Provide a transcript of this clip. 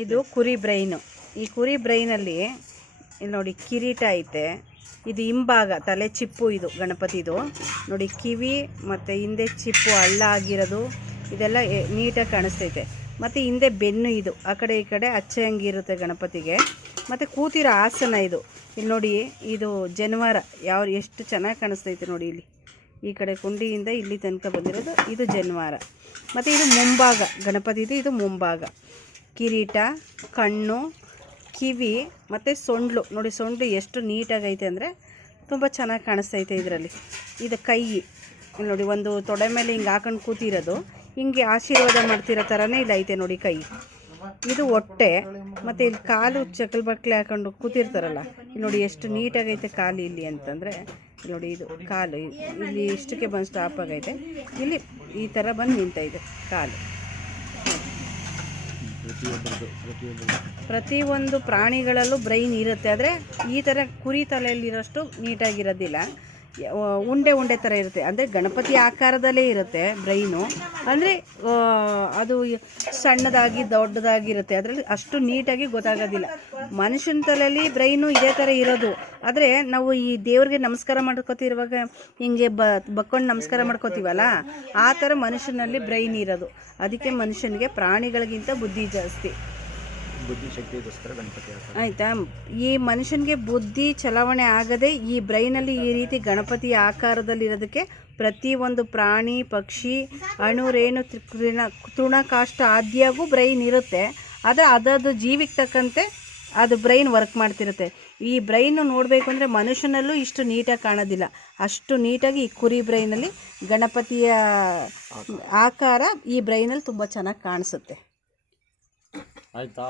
ಇದು ಕುರಿ ಬ್ರೈನು. ಈ ಕುರಿ ಬ್ರೈನಲ್ಲಿ ಇಲ್ಲಿ ನೋಡಿ ಕಿರೀಟ ಐತೆ. ಇದು ಹಿಂಭಾಗ ತಲೆ ಚಿಪ್ಪು, ಇದು ಗಣಪತಿದು ನೋಡಿ. ಕಿವಿ ಮತ್ತು ಹಿಂದೆ ಚಿಪ್ಪು ಹಳ್ಳ ಆಗಿರೋದು ಇದೆಲ್ಲ ನೀಟಾಗಿ ಕಾಣಿಸ್ತೈತೆ. ಮತ್ತು ಹಿಂದೆ ಬೆನ್ನು, ಇದು ಆ ಕಡೆ ಈ ಕಡೆ ಅಚ್ಚೆ ಹಂಗಿರುತ್ತೆ ಗಣಪತಿಗೆ. ಮತ್ತು ಕೂತಿರೋ ಆಸನ ಇದು. ಇಲ್ಲಿ ನೋಡಿ, ಇದು ಜನವಾರ ಎಷ್ಟು ಚೆನ್ನಾಗಿ ಕಾಣಿಸ್ತೈತೆ ನೋಡಿ. ಇಲ್ಲಿ ಈ ಕಡೆ ಕುಂಡಿಯಿಂದ ಇಲ್ಲಿ ತನಕ ಬಂದಿರೋದು ಇದು ಜನವಾರ. ಮತ್ತು ಇದು ಮುಂಭಾಗ ಗಣಪತಿದು, ಇದು ಮುಂಭಾಗ. ಕಿರೀಟ, ಕಣ್ಣು, ಕಿವಿ ಮತ್ತು ಸೊಂಡ್ಲು ನೋಡಿ. ಸೊಂಡ್ಲು ಎಷ್ಟು ನೀಟಾಗೈತೆ ಅಂದರೆ ತುಂಬ ಚೆನ್ನಾಗಿ ಕಾಣಿಸ್ತೈತೆ ಇದರಲ್ಲಿ. ಇದು ಕೈ ಇಲ್ಲಿ ನೋಡಿ, ಒಂದು ತೊಡೆ ಮೇಲೆ ಹಿಂಗೆ ಹಾಕೊಂಡು ಕೂತಿರೋದು, ಹಿಂಗೆ ಆಶೀರ್ವಾದ ಮಾಡ್ತಿರೋ ಥರನೇ ಇಲ್ಲ ಐತೆ ನೋಡಿ ಕೈ. ಇದು ಹೊಟ್ಟೆ. ಮತ್ತು ಇಲ್ಲಿ ಕಾಲು ಚಕ್ಕಲ್ ಬಕ್ಲೆ ಹಾಕೊಂಡು ಕೂತಿರ್ತಾರಲ್ಲ, ಇಲ್ಲಿ ನೋಡಿ ಎಷ್ಟು ನೀಟಾಗೈತೆ ಕಾಲು ಇಲ್ಲಿ ಅಂತಂದರೆ. ಇಲ್ಲಿ ನೋಡಿ, ಇದು ಕಾಲು ಇಲ್ಲಿ ಇಷ್ಟಕ್ಕೆ ಬಂದು ಸ್ಟಾಪ್ ಆಗೈತೆ. ಇಲ್ಲಿ ಈ ಥರ ಬಂದು ನಿಂತೈತೆ ಕಾಲು. ಪ್ರತಿಯೊಂದು ಪ್ರಾಣಿಗಳಲ್ಲೂ ಬ್ರೈನ್ ಇರುತ್ತೆ, ಆದರೆ ಈ ಥರ ಕುರಿ ತಲೆಯಲ್ಲಿರೋಷ್ಟು ನೀಟಾಗಿರೋದಿಲ್ಲ. ಉಂಡೆ ಉಂಡೆ ಥರ ಇರುತ್ತೆ. ಅಂದರೆ ಗಣಪತಿ ಆಕಾರದಲ್ಲೇ ಇರುತ್ತೆ ಬ್ರೈನು. ಅಂದರೆ ಅದು ಸಣ್ಣದಾಗಿ ದೊಡ್ಡದಾಗಿರುತ್ತೆ, ಅದರಲ್ಲಿ ಅಷ್ಟು ನೀಟಾಗಿ ಗೊತ್ತಾಗೋದಿಲ್ಲ. ಮನುಷ್ಯನ ತಲೆಯಲ್ಲಿ ಬ್ರೈನು ಇದೇ ಥರ ಇರೋದು. ಆದರೆ ನಾವು ಈ ದೇವ್ರಿಗೆ ನಮಸ್ಕಾರ ಮಾಡ್ಕೋತಿರುವಾಗ ಹಿಂಗೆ ಬಕ್ಕೊಂಡು ನಮಸ್ಕಾರ ಮಾಡ್ಕೋತೀವಲ್ಲ, ಆ ಥರ ಮನುಷ್ಯನಲ್ಲಿ ಬ್ರೈನ್ ಇರೋದು. ಅದಕ್ಕೆ ಮನುಷ್ಯನಿಗೆ ಪ್ರಾಣಿಗಳಿಗಿಂತ ಬುದ್ಧಿ ಜಾಸ್ತಿ. ಬುದ್ಧಿಶಕ್ತಿಗೋಸ್ಕರ ಗಣಪತಿ ಆಯಿತಾ. ಈ ಮನುಷ್ಯನಿಗೆ ಬುದ್ಧಿ ಚಲಾವಣೆ ಆಗದೆ ಈ ಬ್ರೈನಲ್ಲಿ ಈ ರೀತಿ ಗಣಪತಿ ಆಕಾರದಲ್ಲಿರೋದಕ್ಕೆ ಪ್ರತಿಯೊಂದು ಪ್ರಾಣಿ, ಪಕ್ಷಿ, ಅಣು, ರೇಣು, ತೃಣಕಾಷ್ಟ ಆದ್ಯಾಗೂ ಬ್ರೈನ್ ಇರುತ್ತೆ. ಆದರೆ ಅದದು ಜೀವಿಗೆ ತಕ್ಕಂತೆ ಅದು ಬ್ರೈನ್ ವರ್ಕ್ ಮಾಡ್ತಿರುತ್ತೆ. ಈ ಬ್ರೈನು ನೋಡಬೇಕು ಅಂದರೆ ಮನುಷ್ಯನಲ್ಲೂ ಇಷ್ಟು ನೀಟಾಗಿ ಕಾಣೋದಿಲ್ಲ. ಅಷ್ಟು ನೀಟಾಗಿ ಈ ಕುರಿ ಬ್ರೈನಲ್ಲಿ ಗಣಪತಿಯ ಆಕಾರ ಈ ಬ್ರೈನಲ್ಲಿ ತುಂಬ ಚೆನ್ನಾಗಿ ಕಾಣಿಸುತ್ತೆ. ಆಯಿತಾ.